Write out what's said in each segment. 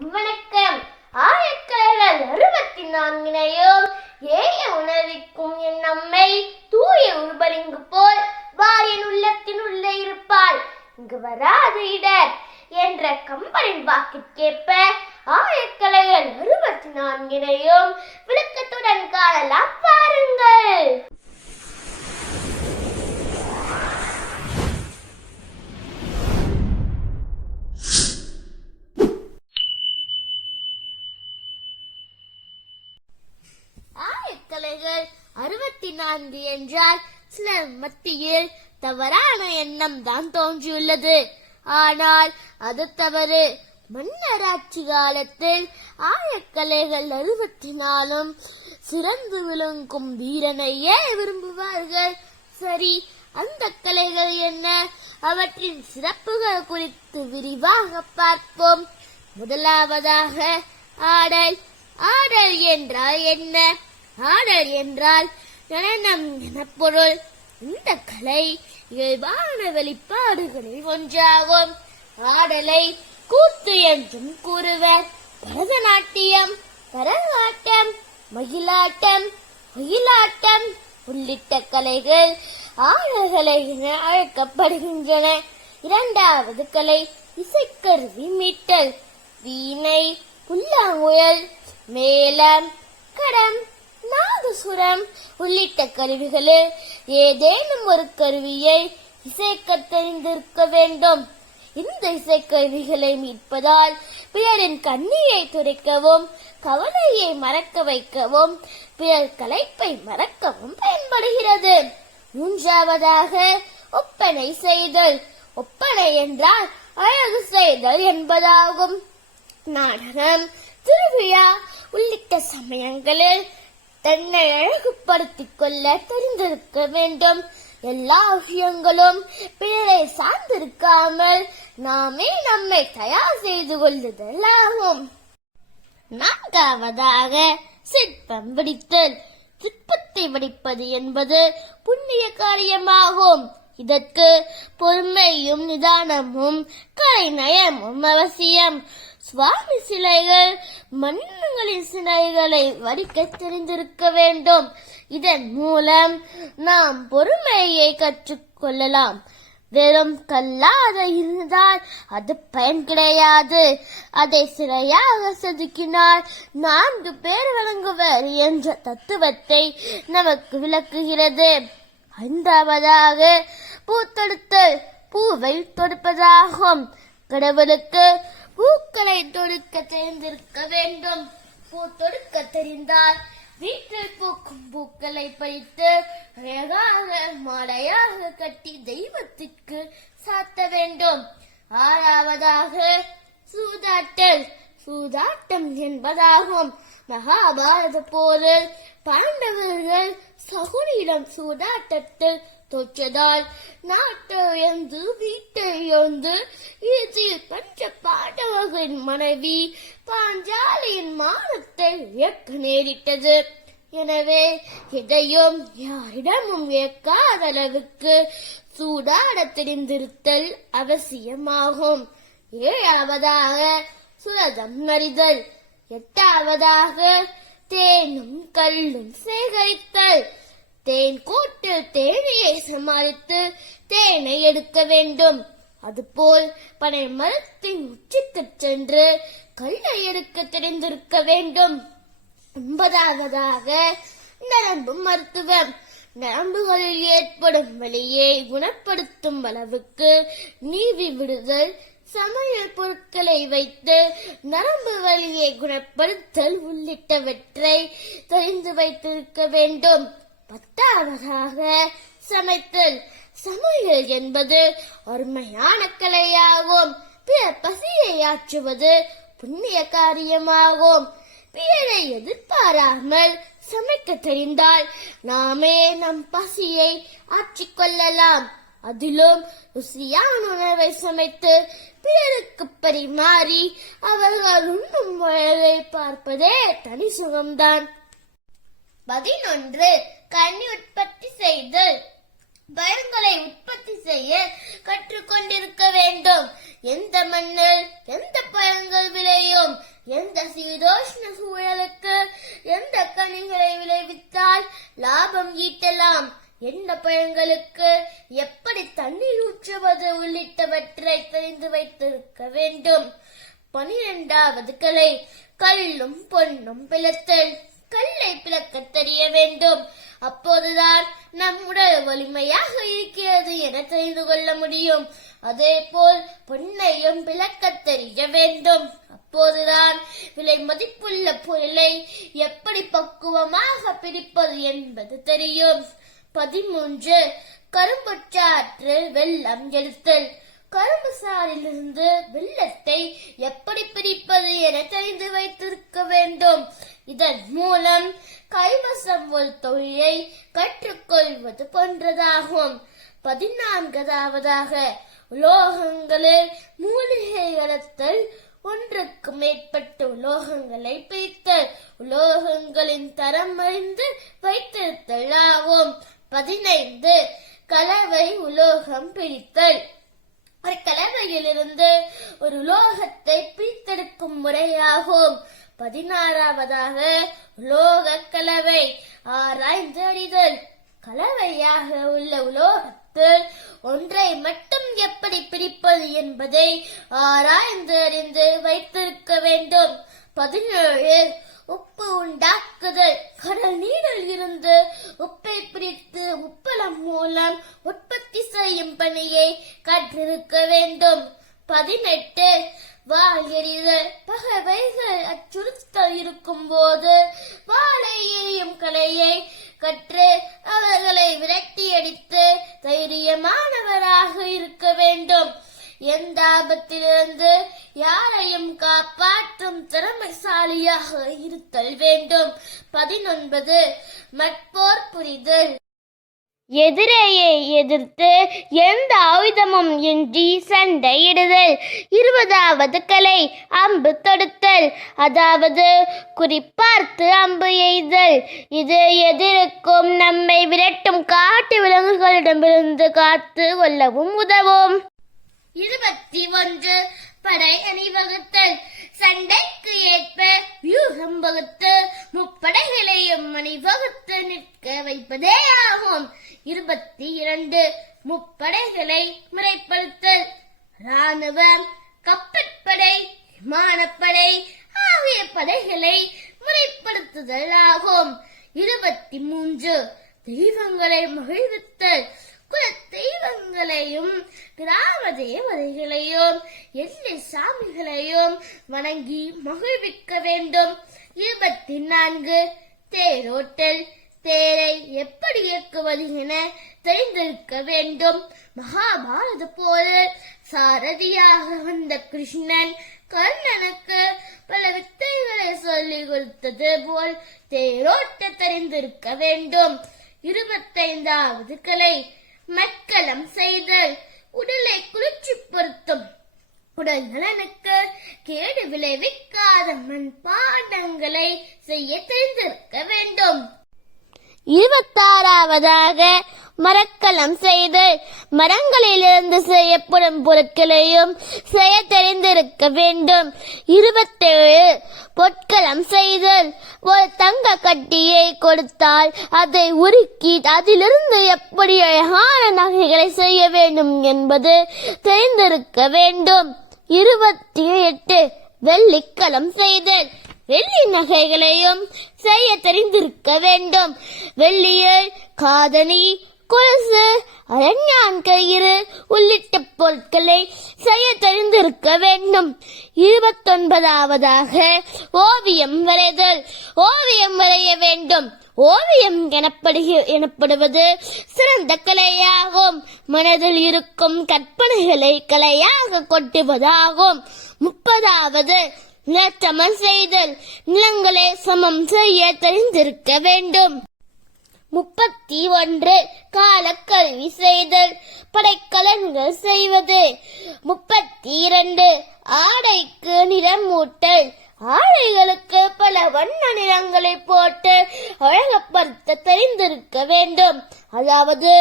வணக்கம். ஆயக்கலைகள் அறுபத்தி நான்கினையும். ஏய உணர்விக்கும் என் நம்மை தூய உருபலிங்கு போல் வாயன் உள்ளத்தின் உள்ளே இருப்பாள். இங்கு வராது இடர் என்ற கம்பனின் வாக்கிற்கேற்ப ஆயக்கலைகள் அறுபத்தி நான்கினையும். விளக்கத்துடன் காணலாம் பாருங்கள். ஆயக்கலைகள் அறுபத்தி நான்கு என்றால் சிலர் மத்தியில் தவறான எண்ணம் தான் தோன்றியுள்ளது. ஆனால் அது தவறு. மன்னராட்சி காலத்தில் ஆயக்கலைகள் அறுபத்தி நாலும் சிறந்து விளங்கும் வீரனையே விரும்புவார்கள். சரி அந்த கலைகள் என்ன? அவற்றின் சிறப்புகள் குறித்து விரிவாக பார்ப்போம். முதலாவதாக ஆடல். ஆடல் என்றால் என்ன? ஆடல் என்றால் நடனம் என பொருள் இந்த கலை இயல்பான வெளிப்பாடுகளில் ஒன்றாகும். ஆடலை கூத்து என்றும் கூறுவர். பரதநாட்டியம் கரகாட்டம் மயிலாட்டம் ஒயிலாட்டம் உள்ளிட்ட கலைகள் ஆடல்களை என அழைக்கப்படுகின்றன. இரண்டாவது கலை இசைக்கருவி மீட்டல் வீணை புல்லாங்குழல் மேளம் கடம் நாதசுரம் உள்ளிட்ட கருவிகளில் ஏதேனும் ஒரு கருவியை இசைக்க தெரிந்திருக்க வேண்டும். இந்த இசைக்கருவிகளை மீட்பதால் பிறரின் கண்ணியை துடைக்கவும் கவலையை மறக்க வைக்கவும் பிறர் கலைப்பை மறக்கவும் பயன்படுகிறது. மூன்றாவதாக ஒப்பனை செய்தல். ஒப்பனை என்றால் அழகு செய்தல் என்பதாகும். நாடகம் திருவிழா உள்ளிட்ட சமயங்களில் தன்னை அழகுபடுத்திக் கொள்ள தெரிந்திருக்க வேண்டும். எல்லா விஷயங்களும் பிறரை சார்ந்திருக்காமல் நாமே நம்மை தயார் செய்து கொள்ளுதலாகும். நான்காவதாக சிற்பம் பிடித்தல் சிற்பத்தை வடிப்பது என்பது புண்ணிய காரியமாகும். இதற்கு பொறுமையும் நிதானமும் கலை நயமும் அவசியம். சுவாமி சிலைகள் மன்னங்களின் சிலைகளை வடிக்க தெரிந்திருக்க வேண்டும். இதன் மூலம் நாம் பொறுமையை கற்றுக்கொள்ளலாம். வெறும் கல்லாத இருந்தால் அது பயன் கிடையாது. அதை சிலையாக செதுக்கினால் நான்கு பேர் வழங்குவர் என்ற தத்துவத்தை நமக்கு விளக்குகிறது. ஐந்தாவதாக பூத்தொடுத்தல் பூவை தொடுப்பதாகும். கடவுளுக்கு பூக்களை தொடுக்க தெரிந்திருக்க வேண்டும். பூ தொடுக்க தெரிந்தால் வீட்டில் பூக்கும் பூக்களை பறித்து அழகாக மாலையாக கட்டி தெய்வத்திற்கு சாத்த வேண்டும். ஆறாவதாக சூதாட்டல். சூதாட்டம் என்பதாகும். மகாபாரத போரில் பாண்டவர்கள் சகுனியிடம் சூதாட்டத்தில் தோற்றதால் நாட்டை இழந்து வீட்டை இழந்து இறுதியில் பஞ்ச பாண்டவர்களின் மனைவி பாஞ்சாலியின் மானத்தை இழக்க நேரிட்டது. எனவே எதையும் யாரிடமும் இயக்காத அளவுக்கு சூடாட தெரிந்திருத்தல் அவசியமாகும். ஏழாவதாக சுரதம் அறிதல் எட்டாவதாக தேனும் கல்லும் சேகரித்தல். தேன் கூட்டில் தேனையை சமாளித்து தேனை எடுக்க வேண்டும். அதுபோல் பனை மரத்தின் உச்சிக்கு சென்று கல்லை எடுக்க தெரிந்திருக்க வேண்டும். ஒன்பதாவதாக நரம்பு மருத்துவம் நரம்புகளில் ஏற்படும் வழியை குணப்படுத்தும் அளவுக்கு நீவி விடுதல் சமையல் பொருட்களை வைத்து நரம்பு வழியை குணப்படுத்தல் உள்ளிட்டவற்றை தெரிந்து வைத்திருக்க வேண்டும். பத்தாவதாக சமைத்தல் சமையல் என்பது அருமையான கலையாகும். பிற பசியை ஆற்றுவது புண்ணிய காரியமாகும். பிறரை எதிர்பாராமல் சமைக்க தெரிந்தால் நாமே நம் பசியை ஆற்றிக் கொள்ளலாம். அதிலும் ருசியான உணவை சமைத்து பிறருக்கு பரிமாறி அவர்கள் உண்ணும் அழகை பார்ப்பதே தனி சுகம்தான் பதினொன்று. கனி உற்பத்தி செய்தல். பழங்களை உற்பத்தி செய்ய கற்றுக்கொண்டிருக்க வேண்டும். எந்த மண்ணில் எந்த பழங்கள் விளையும்? எந்த சீதோஷ்ண சூழலுக்கு எந்த கனிகளை விளைவித்தால் லாபம் ஈட்டலாம்? எந்த பழங்களுக்கு எப்படி தண்ணீர் ஊற்றுவது உள்ளிட்டவற்றை தெரிந்து வைத்திருக்க வேண்டும்? பனிரெண்டாவது கலை கல்லும் பொன்னும் பிளத்தல். கல்லை பிளக்க தெரிய வேண்டும். அப்போதுதான் நம் உடல் வலிமையாக இருக்கிறது என தெரிந்து கொள்ள முடியும். அதே போல் பொன்னையும் பிளக்க தெரிய வேண்டும். அப்போதுதான் விலை மதிப்புள்ள பொருளை எப்படி பக்குவமாக பிரிப்பது என்பது தெரியும். பதிமூன்று கரும்புச்சாற்றில் வெள்ளம் எடுத்தல் கரும்பு சாறிலிருந்து வெள்ளத்தை எப்படி பிரிப்பது என தெரிந்து வைத்திருக்க வேண்டும். இதன் மூலம் கைவசம் ஒரு தொழிலை கற்றுக்கொள்வது போன்றதாகும். பதினான்காவதாக உலோகங்களில் மூலிகை கடத்தல் ஒன்றுக்கு மேற்பட்ட உலோகங்களை பிரித்தல். உலோகங்களின் தரம் அறிந்து வைத்திருத்தல் ஆகும் பதினைந்து கலவை உலோகம் பிரித்தல். ஒரு கலவையிலிருந்து ஒரு உலோகத்தை பிரித்தெடுக்கும் முறையாகும். பதினாறாவதாக உலோக கலவை ஆராய்ந்து அறிதல் கலவையாக உள்ள உலோகத்தில் ஒன்றை மட்டும் எப்படி பிரிப்பது என்பதை ஆராய்ந்து அறிந்து வைத்திருக்க வேண்டும். பதினேழு உப்பு உண்டா பதினொன்பது. மட்போர் புரிதல். எதிரையை எதிர்த்து எந்த ஆயுதமும் இன்றி சண்டையிடுதல். இருபதாவது கலை அம்பு தொடுத்தல். அதாவது குறிப்பார்த்து அம்பு எய்தல். இது எதிர்க்கும் நம்மை விரட்டும் காட்டு விலங்குகளிடமிருந்து காத்து கொள்ளவும் உதவும். இருபத்தி ஒன்று. படை அணிவகுத்தல் சண்டைக்கு ஏற்ப வியூகம் வகுத்து முப்படைகளையும் அணிவகுத்து நிற்க வைப்பதே ஆகும். இருபத்தி இரண்டு முப்படைகளை முறைப்படுத்தல் ராணுவம் கப்பற்படை விமானப்படை ஆகிய படைகளை முறைப்படுத்துதல் ஆகும். இருபத்தி மூன்று தெய்வங்களை மகிழ்வித்தல் குல தெய்வங்களையும் கிராம தேவதைகளையும் எல்லை சாமிகளையும் வணங்கி மகிழ்விக்க வேண்டும். இருபத்தி நான்கு தேரோட்டல் தேரை எப்படி இயக்குவது என தெரிந்திருக்க வேண்டும். மகாபாரத போரில் சாரதியாக வந்த கிருஷ்ணன் கர்ணனுக்கு பல வித்தைகளை சொல்லிக் கொடுத்தது போல் தேரோட்ட தெரிந்திருக்க வேண்டும். இருபத்தைந்தாவது கலை மட்கலம் செய்தல் உடலை குளிர்ச்சி பொருத்தும். உடல் நலனுக்கு கேடு விளைவிக்காத மண் பாடங்களை செய்ய தெரிந்திருக்க வேண்டும். இருபத்தாறாவதாக மரக்கலம் செய்தல் மரங்களிலிருந்து செய்யப்படும் பொருட்களையும் செய்ய தெரிந்திருக்க வேண்டும். இருபத்தேழு பொற்களம் செய்தல் ஒரு தங்க கட்டியை கொடுத்தால் அதை உருக்கி அதிலிருந்து எப்படி அழகான நகைகளை செய்ய வேண்டும் என்பது தெரிந்திருக்க வேண்டும். இருபத்தி எட்டு வெள்ளிக்கலம் செய்தல் வெள்ளி நகைகளையும் செய்ய தெரிந்திருக்க வேண்டும். வெள்ளியில் காதணி கொலுசு அரஞ்ஞான் கயிறு உள்ளிட்ட பொருட்களை செய்ய தெரிந்திருக்க வேண்டும். இருபத்தொன்பதாவதாக ஓவியம் வரைதல். ஓவியம் வரைய வேண்டும். ஓவியம் எனப்படுக எனப்படுவது சிறந்த கலையாகும். மனதில் இருக்கும் கற்பனைகளை கலையாக கொட்டுவதாகும். முப்பதாவது நிலச்சமம் செய்தல். நிலங்களை சமம் செய்ய தெரிந்திருக்க வேண்டும். முப்பத்தி ஒன்று காலக்கல்வி செய்தல் படைக்கலன்கள் செய்வது. முப்பத்தி இரண்டு ஆடைக்கு நிறமூட்டல் ஆடைகளுக்கு பல வண்ண நிறங்களை போட்டு அழகப்படுத்த தெரிந்திருக்க வேண்டும். அதாவது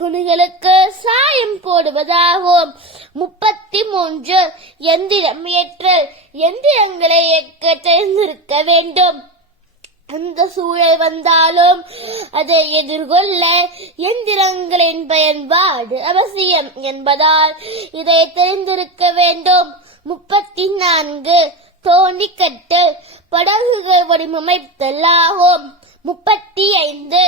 துணிகளுக்கு சாயம் போடுவதாகும். முப்பத்தி மூன்று எந்திரம் ஏற்றல் எந்திரங்களை இயக்க தெரிந்திருக்க வேண்டும். அந்த சூழல் வந்தாலும் அதை எதிர்கொள்ள எந்திரங்களின் பயன்பாடு அவசியம் என்பதால் இதை தெரிந்திருக்க வேண்டும். முப்பத்தி நான்கு தோண்டிக்கட்டு படகுகள் வடிவமைத்தல் ஆகும் முப்பத்தி ஐந்து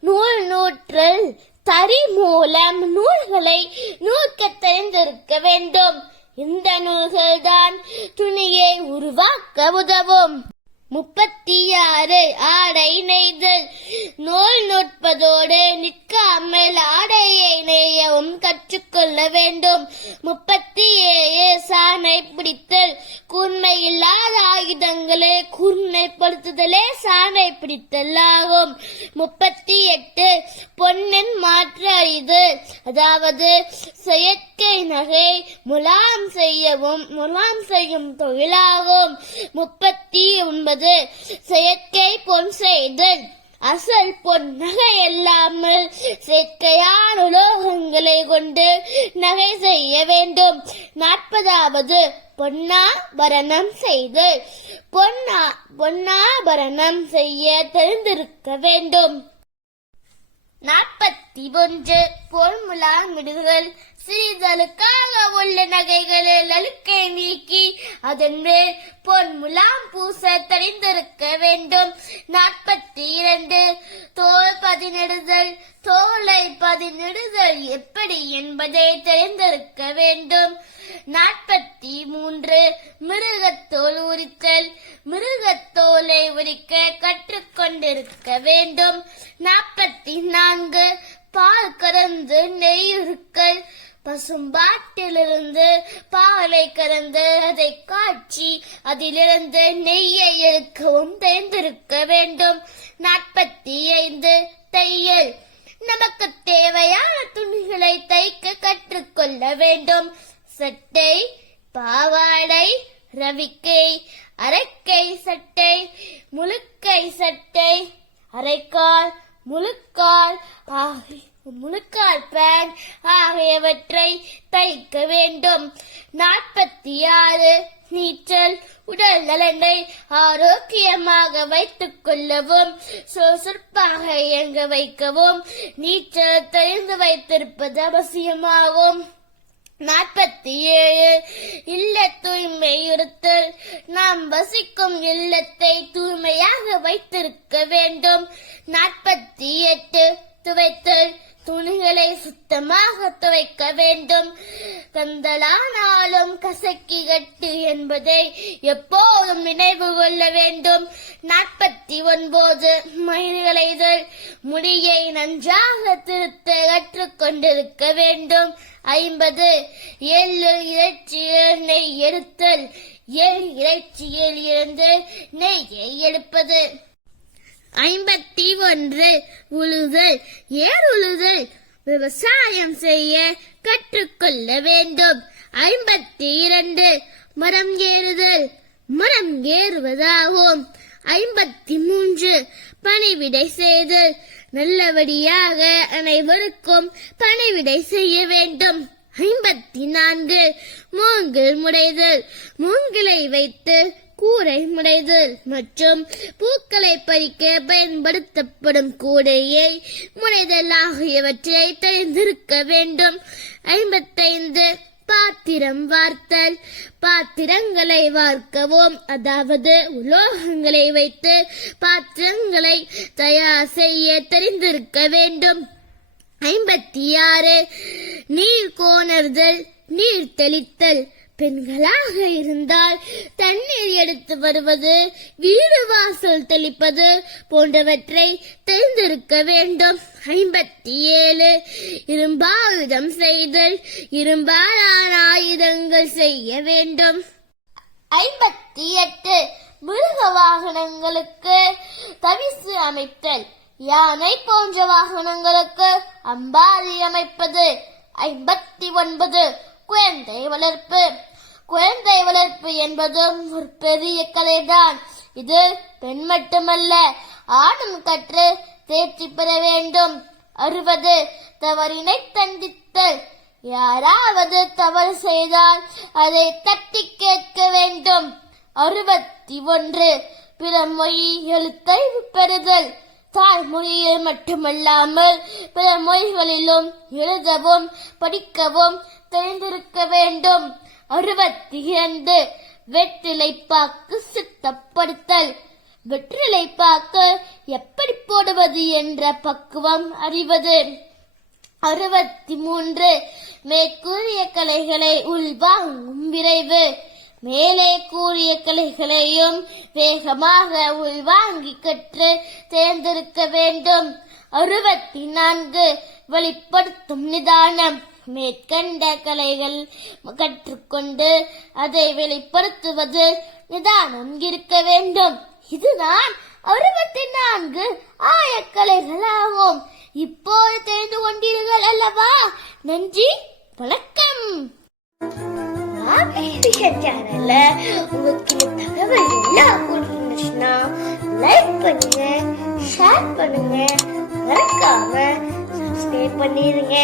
நூல் நூற்றல் தறி மூலம் நூல்களை நூற்க தெரிந்திருக்க வேண்டும். இந்த நூல்கள்தான் துணியை உருவாக்க உதவும். முப்பத்தி ஆறு ஆடை நெய்தல். நூல் நுட்பதோடு நிற்காமல் ஆடையை நெய்யவும் கற்றுக்கொள்ள வேண்டும். முப்பத்தி ஏழு சாணை பிடித்தல். கூர்மை இல்லாத ஆயுதங்களை கூர்மைப்படுத்துதலே சாணை பிடித்தல் ஆகும். முப்பத்தி எட்டு பொன்னின் மாற்று அறிது அதாவது செயற்கை நகை முலாம் செய்யவும் முலாம் செய்யும் தொழிலாகும் என்பது செயற்கை பொன் செய்தல். அசல் பொன் நகை இல்லாமல் செயற்கையான உலோகங்களை கொண்டு நகை செய்ய வேண்டும். நாற்பதாவது பொன்னாபரணம் செய்து பொன்னா பொன்னாபரணம் செய்ய தெரிந்திருக்க வேண்டும். நாற்பத்தி ஒன்று பொன்முலாம் விடுதல். சிறிதலுக்காக உள்ள நகைகளில் அழுக்கை நீக்கி அதன் மேல் பொன் முலாம் பூச தெரிந்திருக்க வேண்டும். நாற்பத்தி இரண்டு தோல் பதினெடுதல் தோலை பதினெடுதல் எப்படி என்பதை தெரிந்திருக்க வேண்டும். நாற்பத்தி மூன்று மிருகத்தோல் உரித்தல் மிருகத்தோலை உரிக்க கற்றுக்கொண்டிருக்க வேண்டும். நாற்பத்தி நான்கு பால் கறந்து நெய் உருக்கல் பசும்பாட்டிலிருந்து பாலை கறந்து அதை காய்ச்சி அதிலிருந்து நெய்யை எடுக்கவும் தெரிந்திருக்க வேண்டும். நாற்பத்தி ஐந்து தையல். நமக்கு தேவையான துணிகளை தைக்க கற்றுக்கொள்ள வேண்டும். சட்டை பாவாடை ரவிக்கை அரைக்கை சட்டை முழுக்கை சட்டை அரைக்கால் முழுக்கால் ஆகிய முழுக்கால் பேண்ட் ஆகியவற்றை தைக்க வேண்டும். நாற்பத்தி ஆறு நீச்சல் உடல் நலனை ஆரோக்கியமாக வைத்துக் கொள்ளவும் சுறுசுறுப்பாக இயங்க வைக்கவும் நீச்சல் தெரிந்து வைத்திருப்பது அவசியமாகும். நாற்பத்தி ஏழு இல்ல தூய்மையுறுத்தல். நாம் வசிக்கும் இல்லத்தை தூய்மையாக வைத்திருக்க வேண்டும். நாற்பத்தி எட்டு துவைத்தல். துணிகளை சுத்தமாக துவைக்க வேண்டும். கந்தலானாலும் கசக்கி கட்டு என்பதை எப்போதும் நினைவு கொள்ள வேண்டும். நாற்பத்தி ஒன்பது மயில்களை முடியை நன்றாக திருத்த கற்றுக்கொண்டிருக்க வேண்டும். ஐம்பது எள்ளு இறைச்சியில் நெய் எடுத்தல். எள் இறைச்சியில் இருந்து நெய்யை எடுப்பது. ஐம்பத்தி ஒன்று உழுதல். ஏர் உழுதல். விவசாயம் செய்ய கற்றுக்கொள்ள வேண்டும். ஐம்பத்தி இரண்டு மரம் ஏறுதல். மரம் ஏறுவதாகும். ஐம்பத்தி மூன்று பணிவிடை செய்தல். நல்லபடியாக அனைவருக்கும் பணிவிடை செய்ய வேண்டும். ஐம்பத்தி நான்கு மூங்கில் முடைதல். மூங்கிலை வைத்து கூரை முடைதல் மற்றும் பூக்களை பறிக்க பயன்படுத்தப்படும் கூடையை முடைதல் ஆகியவற்றை தெரிந்திருக்க வேண்டும். ஐம்பத்தைந்து பாத்திரம் வார்த்தல். பாத்திரங்களை வார்க்கவும் அதாவது உலோகங்களை வைத்து பாத்திரங்களை தயார் செய்ய தெரிந்திருக்க வேண்டும். ஐம்பத்தி ஆறு நீர் கோணர்தல் நீர் தெளித்தல். பெண்களாக இருந்தால் தண்ணீர் எடுத்து வருவது வீடு வாசல் தெளிப்பது போன்றவற்றை தெரிந்திருக்க வேண்டும். ஐம்பத்தி ஏழு இரும்பாயுதம் செய்தல் இரும்பாலான ஆயுதங்கள் செய்ய வேண்டும். ஐம்பத்தி எட்டு மிருக வாகனங்களுக்கு தவிசு அமைத்தல் யானை போன்ற வாகனங்களுக்கு அம்பாரி அமைப்பது. ஐம்பத்தி ஒன்பது குழந்தை வளர்ப்பு. குழந்தை வளர்ப்பு என்பதும் ஒரு பெரிய கலைதான். இது பெண் மட்டுமல்ல ஆணும் கற்று தேர்ச்சி பெற வேண்டும். அறுபது தவறினை தண்டித்தல். யாராவது தவறு செய்தால் அதை தட்டி கேட்க வேண்டும். அறுபத்தி ஒன்று பிற மொழி எழுத்தை பெறுதல். தாய்மொழியில் மட்டுமல்லாமல் பிற மொழிகளிலும் எழுதவும் படிக்கவும் தெரிந்திருக்க வேண்டும். அறுபத்தி இரண்டு வெற்றிலைப்பாக்கு சித்தப்படுத்தல். வெற்றிலைப்பாக்கு எப்படி போடுவது என்ற பக்குவம் அறிவது. அறுபத்தி மூன்று மேற்கூறிய கலைகளை உள்வாங்கும் விரைவு. மேலே கூறிய கலைகளையும் வேகமாக உள்வாங்கி கற்று தேர்ந்தெடுக்க வேண்டும். அறுபத்தி நான்கு வெளிப்படுத்தும் நிதானம். மேற்கண்ட கலைகள் கற்றுக்கொண்டு அதை வெளிப்படுத்துவது நிதானம் இருக்க வேண்டும். இதுதான் அறுபத்தி நான்கு ஆயக்கலைகள் ஆகும் இப்போது தெரிந்து கொண்டீர்கள் அல்லவா? நன்றி வணக்கம். சேனல்ல உங்களுக்கு தகவல் எல்லாம் பிடிச்சிருந்துச்சுன்னா லைக் பண்ணுங்க ஷேர் பண்ணுங்க. மறக்காம சப்ஸ்கிரைப் பண்ணிருங்க.